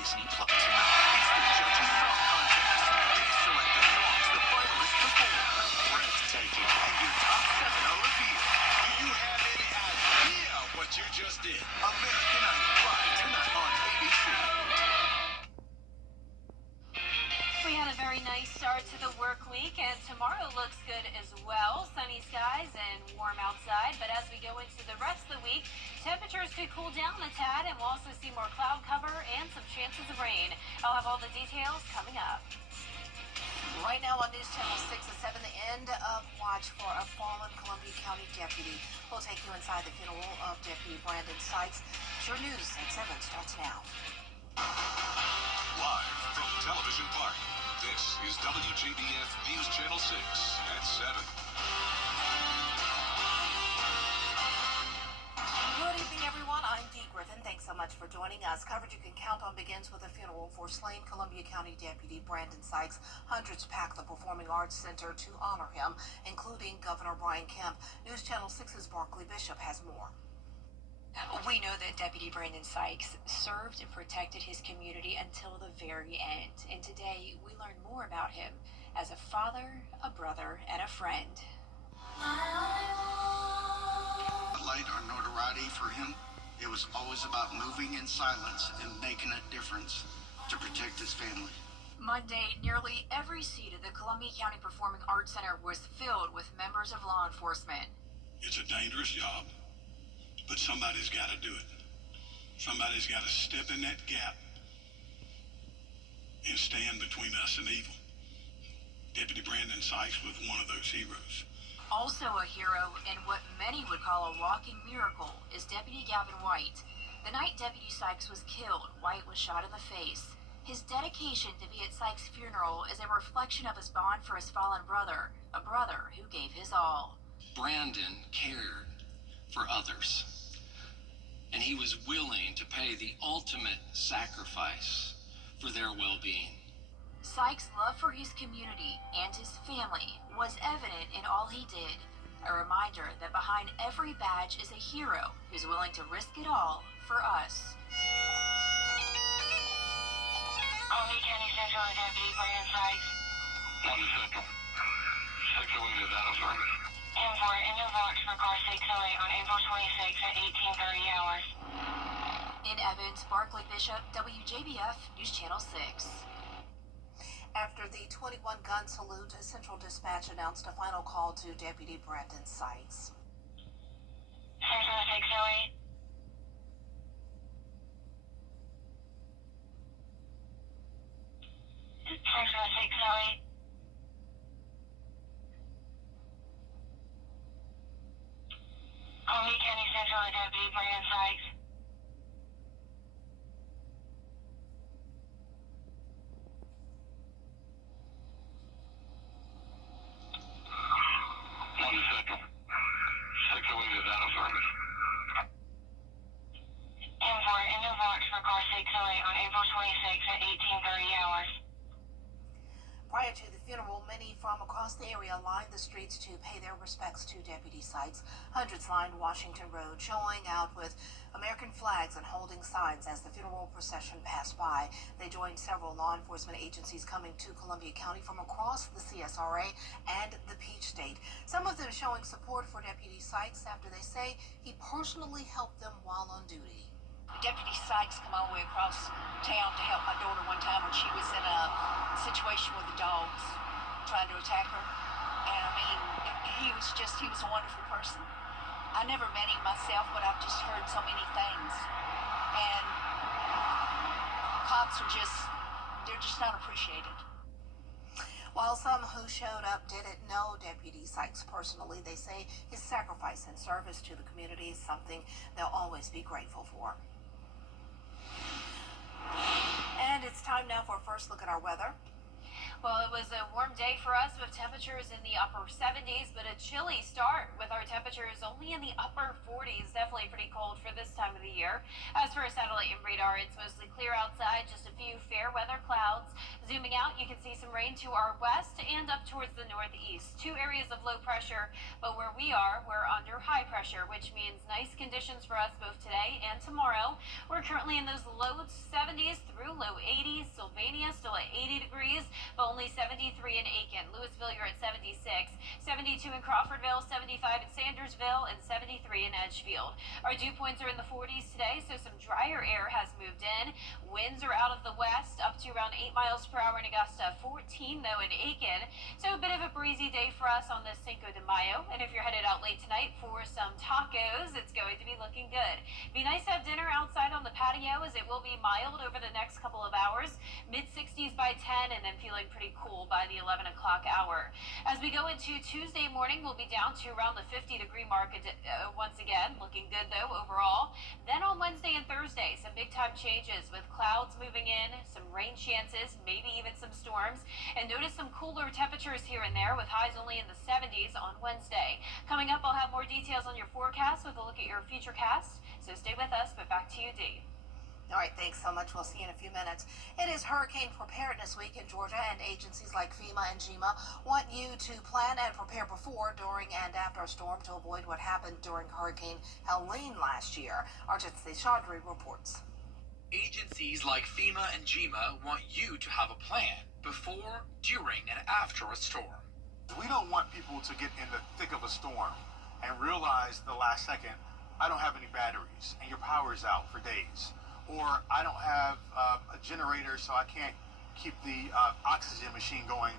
Disney Plus. Tonight, it's the Judges Song Contest. They select the songs the finalists perform. Breathtaking, and your top 7 are revealed. Do you have any idea what you just did? American Idol live tonight on ABC. We had a very nice start to the work week, and tomorrow looks good as well. Sunny skies and warm outside, but as we go into the rest of the week, temperatures could cool down a tad, and we'll also see more cloud cover and some chances of rain. I'll have all the details coming up. Right now on News Channel 6 at 7, the end of watch for a fallen Columbia County deputy. We'll take you inside the funeral of Deputy Brandon Sykes. Your news at 7 starts now. Live from Television Park, this is WJBF News Channel 6 at 7. Good evening, everyone. I'm Dee Griffin. Thanks so much for joining us. Coverage you can count on begins with a funeral for slain Columbia County Deputy Brandon Sykes. Hundreds packed the Performing Arts Center to honor him, including Governor Brian Kemp. News Channel 6's Barkley Bishop has more. We know that Deputy Brandon Sykes served and protected his community until the very end. And today, we learn more about him as a father, a brother, and a friend. Light or notoriety for him, it was always about moving in silence and making a difference to protect his family. Monday, nearly every seat at the Columbia County Performing Arts Center was filled with members of law enforcement. It's a dangerous job, but somebody's got to do it. Somebody's got to step in that gap and stand between us and evil. Deputy Brandon Sykes was one of those heroes. Also a hero, and what many would call a walking miracle, is Deputy Gavin White. The night Deputy Sykes was killed, White was shot in the face. His dedication to be at Sykes' funeral is a reflection of his bond for his fallen brother, a brother who gave his all. Brandon cared for others, and he was willing to pay the ultimate sacrifice for their well-being. Sykes' love for his community and his family was evident in all he did. A reminder that behind every badge is a hero who's willing to risk it all for us. Columbia County Central Deputy Brandon Sykes. 1 second. 608 is that affirmative. 10-4, end of watch for car 608 on April 26 at 18:30 hours. In Evans, Barkley Bishop, WJBF News Channel 6. After the 21-gun salute, Central Dispatch announced a final call to Deputy Brandon Sykes. Central 608. Central 608. Columbia County Central Deputy Brandon Sykes. On April 26 at 18:30 hours. Prior to the funeral, many from across the area lined the streets to pay their respects to Deputy Sykes. Hundreds lined Washington Road, showing out with American flags and holding signs as the funeral procession passed by. They joined several law enforcement agencies coming to Columbia County from across the CSRA and the Peach State. Some of them showing support for Deputy Sykes after they say he personally helped them while on duty. Deputy Sykes come all the way across town to help my daughter one time when she was in a situation with the dogs trying to attack her. And I mean, he was a wonderful person. I never met him myself, but I've just heard so many things. And cops they're just not appreciated. While some who showed up didn't know Deputy Sykes personally, they say his sacrifice and service to the community is something they'll always be grateful for. And it's time now for a first look at our weather. Well, it was a warm day for us with temperatures in the upper 70s, but a chilly start with our temperatures only in the upper 40s. Definitely pretty cold for this time of the year. As for a satellite and radar, it's mostly clear outside, just a few fair weather clouds. Zooming out, you can see some rain to our west and up towards the northeast. 2 areas of low pressure, but where we are, we're under high pressure, which means nice conditions for us both today and tomorrow. We're currently in those low 70s through low 80s. Sylvania still at 80 degrees, but only 73 in Aiken. Louisville, you're at 76. 72 in Crawfordville, 75 in Sandersville, and 73 in Edgefield. Our dew points are in the 40s today, so some drier air has moved in. Winds are out of the west, up to around 8 miles per hour in Augusta. 14, though, in Aiken. So a bit of a breezy day for us on this Cinco de Mayo. And if you're headed out late tonight for some tacos, it's going to be looking good. Be nice to have dinner outside on the patio, as it will be mild over the next couple of hours. Mid-60s by 10, and then feeling pretty cool by the 11 o'clock hour. As we go into Tuesday morning, we'll be down to around the 50-degree mark once again. Looking good, though, overall. Then on Wednesday and Thursday, some big-time changes with clouds moving in, some rain chances, maybe even some storms. And notice some cooler temperatures here and there, with highs only in the 70s on Wednesday. Coming up, I'll have more details on your forecast with a look at your futurecast. So stay with us, but back to you, Dee. All right, thanks so much. We'll see you in a few minutes. It is Hurricane Preparedness Week in Georgia, and agencies like FEMA and GEMA want you to plan and prepare before, during, and after a storm to avoid what happened during Hurricane Helene last year. Arjit Seshadri reports. Agencies like FEMA and GEMA want you to have a plan before, during, and after a storm. We don't want people to get in the thick of a storm and realize the last second, I don't have any batteries and your power is out for days. Or I don't have a generator, so I can't keep the oxygen machine going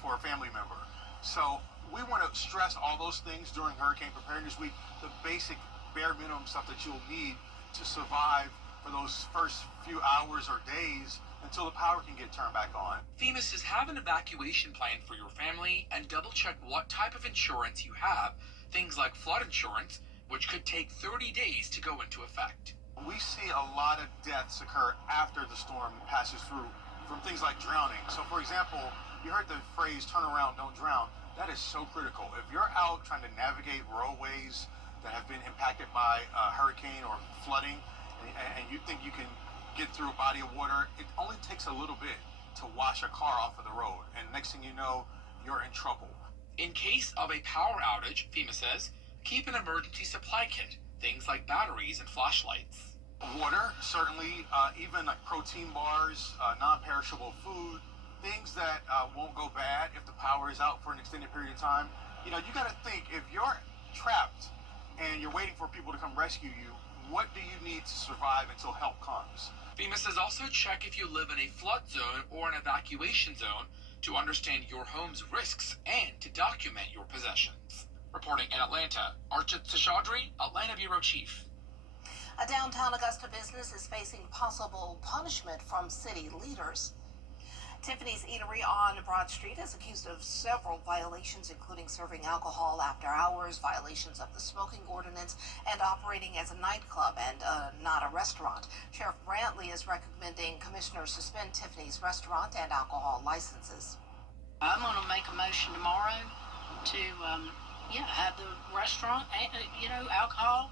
for a family member. So we want to stress all those things during Hurricane Preparedness Week, the basic bare minimum stuff that you'll need to survive for those first few hours or days until the power can get turned back on. FEMA says have an evacuation plan for your family and double check what type of insurance you have. Things like flood insurance, which could take 30 days to go into effect. We see a lot of deaths occur after the storm passes through from things like drowning. So for example, you heard the phrase turn around, don't drown. That is so critical. If you're out trying to navigate roadways that have been impacted by a hurricane or flooding, and you think you can get through a body of water, it only takes a little bit to wash a car off of the road. And next thing you know, you're in trouble. In case of a power outage, FEMA says, keep an emergency supply kit, things like batteries and flashlights. Water, certainly, even like protein bars, non-perishable food, things that won't go bad if the power is out for an extended period of time. You got to think, if you're trapped and you're waiting for people to come rescue you, what do you need to survive until help comes? FEMA says also check if you live in a flood zone or an evacuation zone to understand your home's risks and to document your possessions. Reporting in Atlanta, Arjit Seshadri, Atlanta Bureau Chief. A downtown Augusta business is facing possible punishment from city leaders. Tiffany's Eatery on Broad Street is accused of several violations, including serving alcohol after hours, violations of the smoking ordinance, and operating as a nightclub and not a restaurant. Sheriff Brantley is recommending commissioners suspend Tiffany's restaurant and alcohol licenses. I'm going to make a motion tomorrow to, have the restaurant, alcohol,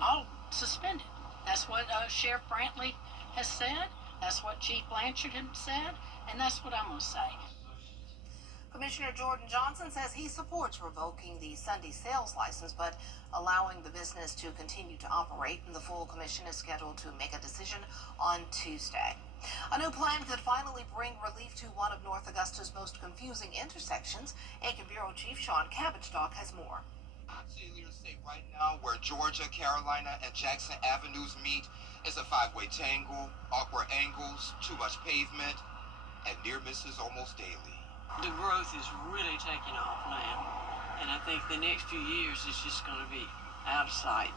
all suspended. That's what Sheriff Brantley has said. That's what Chief Blanchard has said. And that's what I'm going to say. Commissioner Jordan Johnson says he supports revoking the Sunday sales license, but allowing the business to continue to operate. And the full commission is scheduled to make a decision on Tuesday. A new plan could finally bring relief to one of North Augusta's most confusing intersections. Aiken Bureau Chief Sean Cabbage-Dog has more. Sitting here state right now where Georgia, Carolina, and Jackson Avenues meet is a five-way tangle, awkward angles, too much pavement, and near misses almost daily. The growth is really taking off now, and I think the next few years is just going to be out of sight.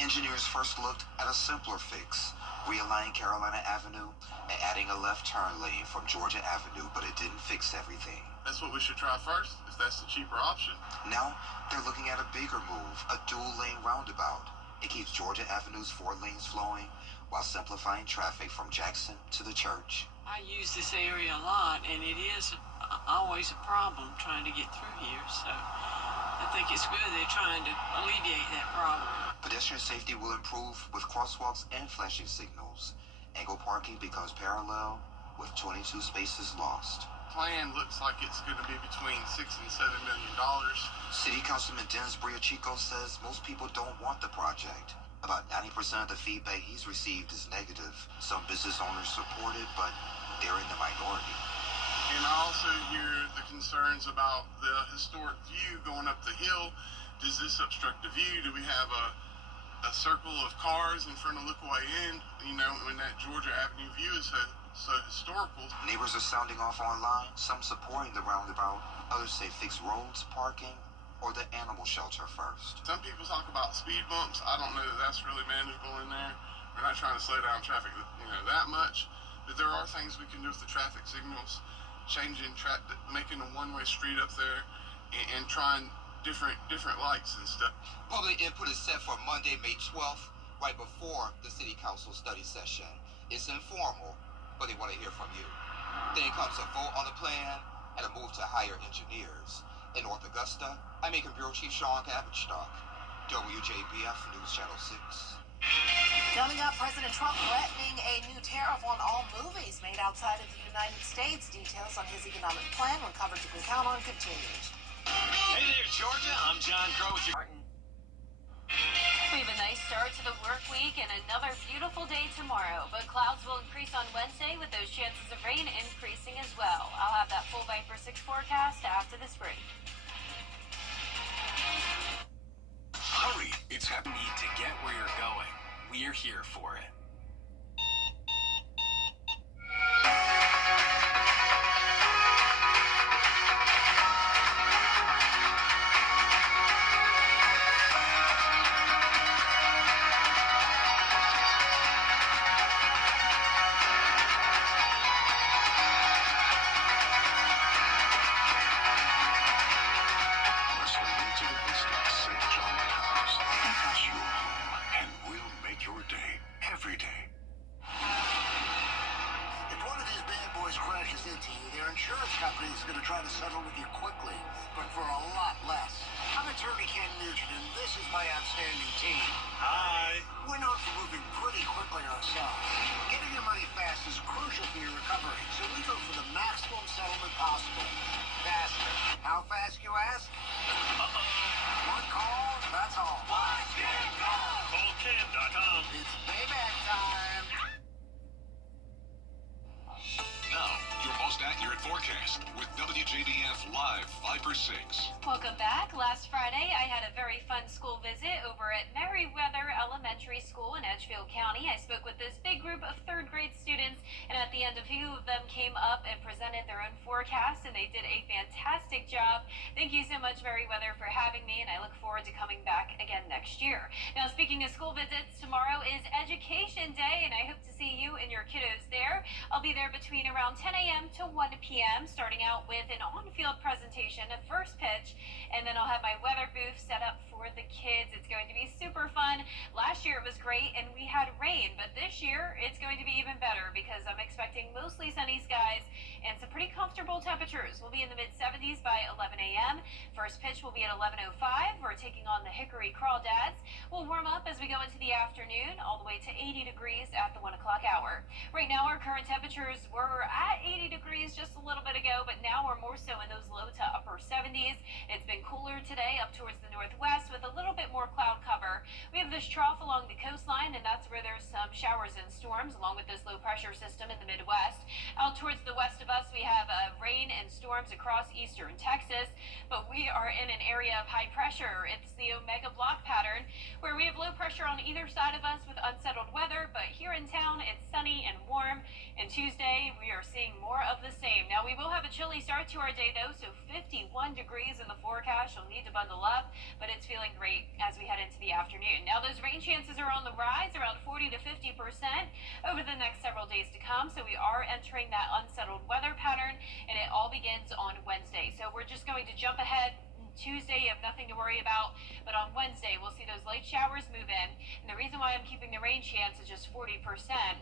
Engineers first looked at a simpler fix, realigning Carolina Avenue and adding a left turn lane from Georgia Avenue, but it didn't fix everything. That's what we should try first, if that's the cheaper option. Now, they're looking at a bigger move, a dual-lane roundabout. It keeps Georgia Avenue's 4 lanes flowing while simplifying traffic from Jackson to the church. I use this area a lot, and it is always a problem trying to get through here, so I think it's good they're trying to alleviate that problem. Pedestrian safety will improve with crosswalks and flashing signals. Angle parking becomes parallel with 22 spaces lost. Plan looks like it's going to be between $6 and $7 million. City Councilman Dennis Briachico says most people don't want the project, About 90% of the feedback he's received is negative. Some business owners support it, but they're in the minority. And I also hear the concerns about the historic view going up the hill. Does this obstruct the view? Do we have a circle of cars in front of Lookaway End? You know, when that Georgia Avenue view is so historical. Neighbors are sounding off online, some supporting the roundabout, others say fix roads, parking, or the animal shelter first. Some people talk about speed bumps. I don't know that that's really manageable in there. We're not trying to slow down traffic, that much. But there are things we can do with the traffic signals, changing making a one-way street up there, and trying different lights and stuff. Public input is set for Monday, May 12th, right before the City Council study session. It's informal, but they want to hear from you. Then comes a vote on the plan and a move to hire engineers. In North Augusta, I'm Macon Bureau Chief Sean Cabbage-Stock, WJBF News Channel 6. Coming up, President Trump threatening a new tariff on all movies made outside of the United States. Details on his economic plan when coverage you can count on continues. Hey there, Georgia. I'm John Crow with your... We have a nice start to the work week and another beautiful day tomorrow, but clouds will increase on Wednesday with those chances of rain increasing as well. I'll have that full Viper 6 forecast after this break. Hurry! It's happening to get where you're going. We're here for it. Insurance company is going to try to settle with you quickly, but for a lot less. I'm attorney Ken Nugent, and this is my outstanding team. Hi. We're known for moving pretty quickly ourselves. Getting your money fast is crucial for your recovery, so we go for the maximum settlement possible. Faster. How fast, you ask? One call, that's all. Watch Ken call. Call Ken.com. It's payback time. Now, your most accurate forecast with WJBF Live Viper 6. Welcome back. Last Friday, I had a very fun school visit over at Merriweather Elementary School in Edgefield County. I spoke with this big group of third grade students, and at the end, a few of them came up and presented their own forecast, and they did a fantastic job. Thank you so much, Merriweather, for having me, and I look forward to coming back again next year. Now, speaking of school visits, tomorrow is Education Day, and I hope to see you and your kiddos there. I'll be there between around 10 a.m. to 1 p.m., starting out with an on-field presentation, a first pitch, and then I'll have my weather booth set up for the kids. It's going to be super fun. Last year it was great and we had rain, but this year it's going to be even better because I'm expecting mostly sunny skies and some pretty comfortable temperatures. We'll be in the mid-70s by 11 a.m. First pitch will be at 11:05. We're taking on the Hickory Crawdads. We'll warm up as we go into the afternoon, all the way to 80 degrees at the 1 o'clock hour. Right now our current temperatures were at 80 degrees just a little bit ago, but now we're more so in those low to upper 70s. It's been cooler today up towards the northwest with a little bit more cloud cover. We have this trough along the coastline, and that's where there's some showers and storms along with this low pressure system in the Midwest. Out towards the west of us, we have rain and storms across eastern Texas, but we are in an area of high pressure. It's the Omega block pattern where we have low pressure on either side of us with unsettled weather, but here in town it's sunny and warm, and Tuesday we are seeing more of the same. Now we will have a chilly start to our day though, so 51 degrees in the forecast. You'll need to bundle up, but it's feeling great as we head into the afternoon. Now those rain chances are on the rise, around 40 to 50% over the next several days to come, so we are entering that unsettled weather pattern, and it all begins on Wednesday. So we're just going to jump ahead. Tuesday, you have nothing to worry about, but on Wednesday, we'll see those light showers move in, and the reason why I'm keeping the rain chance at just 40%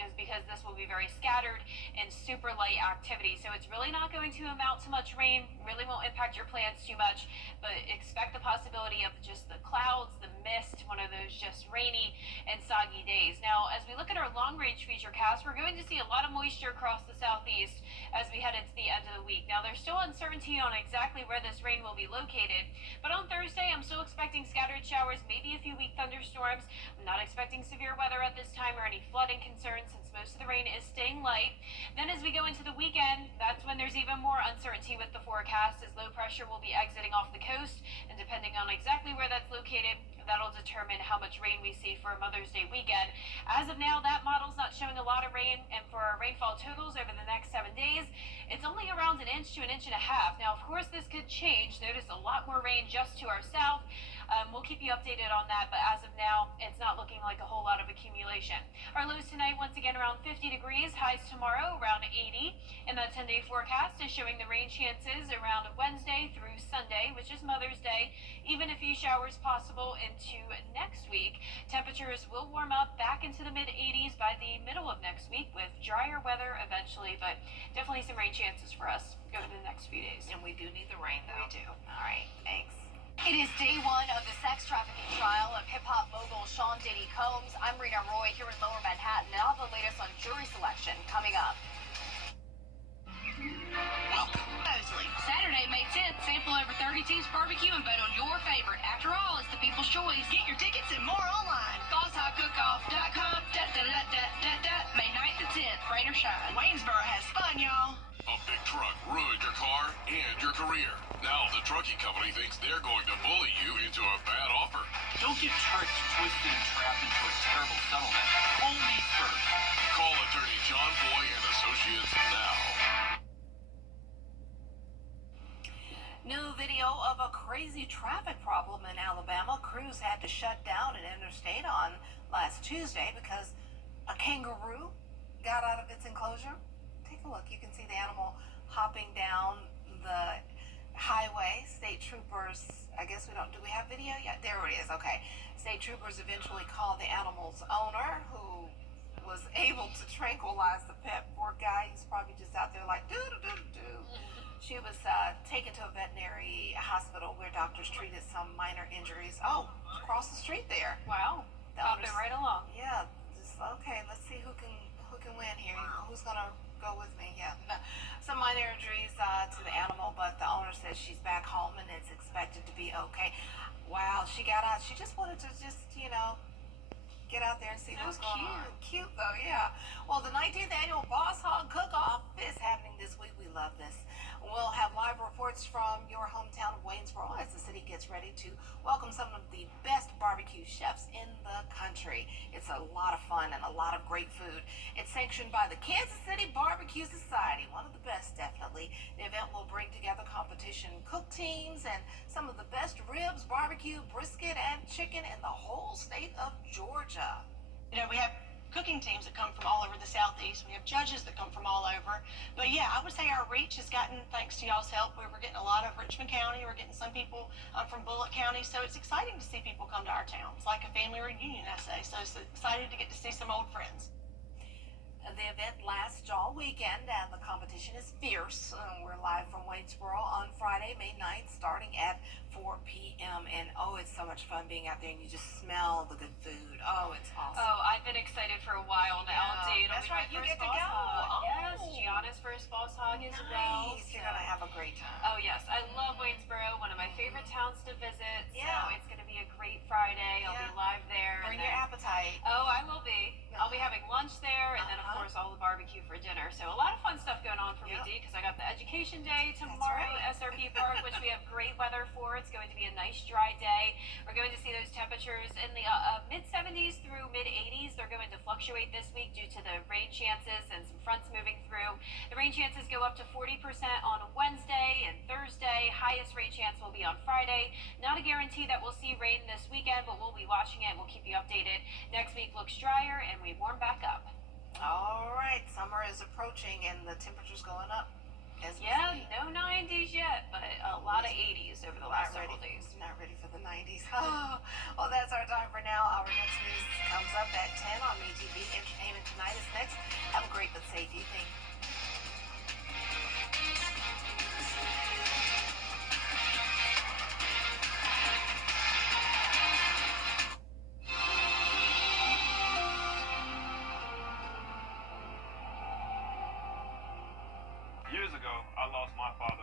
is because this will be very scattered and super light activity, so it's really not going to amount to much rain, really won't impact your plans too much, but expect the possibility of just the clouds, the mist, one of those just rainy and soggy days. Now, as we look at our long-range futurecast, we're going to see a lot of moisture across the southeast as we head into the end of the week. Now, there's still uncertainty on exactly where this rain will be located, expected. But on Thursday, I'm still expecting scattered showers, maybe a few weak thunderstorms. I'm not expecting severe weather at this time or any flooding concerns since most of the rain is staying light. Then as we go into the weekend, that's when there's even more uncertainty with the forecast, as low pressure will be exiting off the coast, and depending on exactly where that's located, that'll determine how much rain we see for Mother's Day weekend. As of now, that model's not showing a lot of rain, and for our rainfall totals over the next 7 days, it's only around 1 inch to 1.5 inches. Now, of course, this could change. Notice a lot more rain just to our south. We'll keep you updated on that, but as of now, it's not looking like a whole lot of accumulation. Our lows tonight, once again, around 50 degrees. Highs tomorrow, around 80. And that 10-day forecast is showing the rain chances around Wednesday through Sunday, which is Mother's Day. Even a few showers possible into next week. Temperatures will warm up back into the mid-80s by the middle of next week, with drier weather eventually, but definitely some rain chances for us over the next few days. And we do need the rain, though. We do. All right, thanks. It is day one of the sex trafficking trial of hip-hop mogul Sean Diddy Combs. I'm Rena Roy here in Lower Manhattan. Now the latest on jury selection coming up. Welcome. Saturday, May 10th, sample over 30 teams barbecue and vote on your favorite. After all, it's the people's choice. Get your tickets and more online. BossHogCookoff.com. May 9th and 10th, rain or shine. Waynesboro has fun, y'all. A big truck ruined your car and your career. Now the trucking company thinks they're going to bully you into a bad offer. Don't get tricked, twisted, and trapped into a terrible settlement. Call me first. Call attorney John Boy and Associates now. New video of a crazy traffic problem in Alabama. Crews had to shut down an interstate on last Tuesday because a kangaroo got out of its enclosure. Take a look. You can see the animal hopping down the highway. State troopers, I guess do we have video yet? There it is. Okay. State troopers eventually called the animal's owner, who was able to tranquilize the pet. Poor guy. He's probably just out there like, doo-doo-doo-doo. She was taken to a veterinary hospital where doctors treated some minor injuries. Oh, across the street there. Wow. Hopping right along. Yeah. Just, okay, let's see who can win here. Who's going to go with me? Yeah. Some minor injuries to the animal, but the owner says she's back home and it's expected to be okay. Wow, she got out. She just wanted to get out there and see what's going on. Cute, though, yeah. Well, the 19th annual Boss Hog Cook-Off is happening this week. We love this. We'll have live reports from your hometown of Waynesboro as the city gets ready to welcome some of the best barbecue chefs in the country. It's a lot of fun and a lot of great food. It's sanctioned by the Kansas City Barbecue Society, one of the best, definitely. The event will bring together competition cook teams and some of the best ribs, barbecue, brisket, and chicken in the whole state of Georgia. You know, we have cooking teams that come from all over the Southeast. We have judges that come from all over. But yeah, I would say our reach has gotten, thanks to y'all's help, we're getting a lot of Richmond County. We're getting some people from Bullitt County. So it's exciting to see people come to our town. It's like a family reunion, I say. So it's excited to get to see some old friends. The event lasts all weekend and the competition is fierce. We're live from Waynesboro on Friday, May 9th, starting at 4 p.m. And oh, it's so much fun being out there and you just smell the good food. Oh, it's awesome. Oh, I've been excited for a while now. Yeah, that's right. You get to go. Oh. Yes, Gianna's first Boss Hog as well. You're going to have a great time. Oh, yes. I love Waynesboro, one of my favorite towns to visit. Yeah. So it's going to be a great Friday. I'll be live there. Bring your appetite. Oh, I will be. I'll be having lunch there, and then, of course, all the barbecue for dinner. So a lot of fun stuff going on for me, Dee, because I got the Education Day tomorrow at SRP Park, which we have great weather for. It's going to be a nice, dry day. We're going to see those temperatures in the mid-70s through mid-80s. They're going to fluctuate this week due to the rain chances and some fronts moving through. The rain chances go up to 40% on Wednesday and Thursday. Highest rain chance will be on Friday. Not a guarantee that we'll see rain this weekend, but we'll be watching it. We'll keep you updated. Next week looks drier, and we warm back up. All right, summer is approaching and the temperature's going up. Yeah, no 90s yet, but a lot of 80s over the last several days. Not ready for the 90s. Oh, well, that's our time for now. Our next news comes up at 10 on MeTV. Entertainment Tonight is next. Have a great but safe evening. Years ago, I lost my father.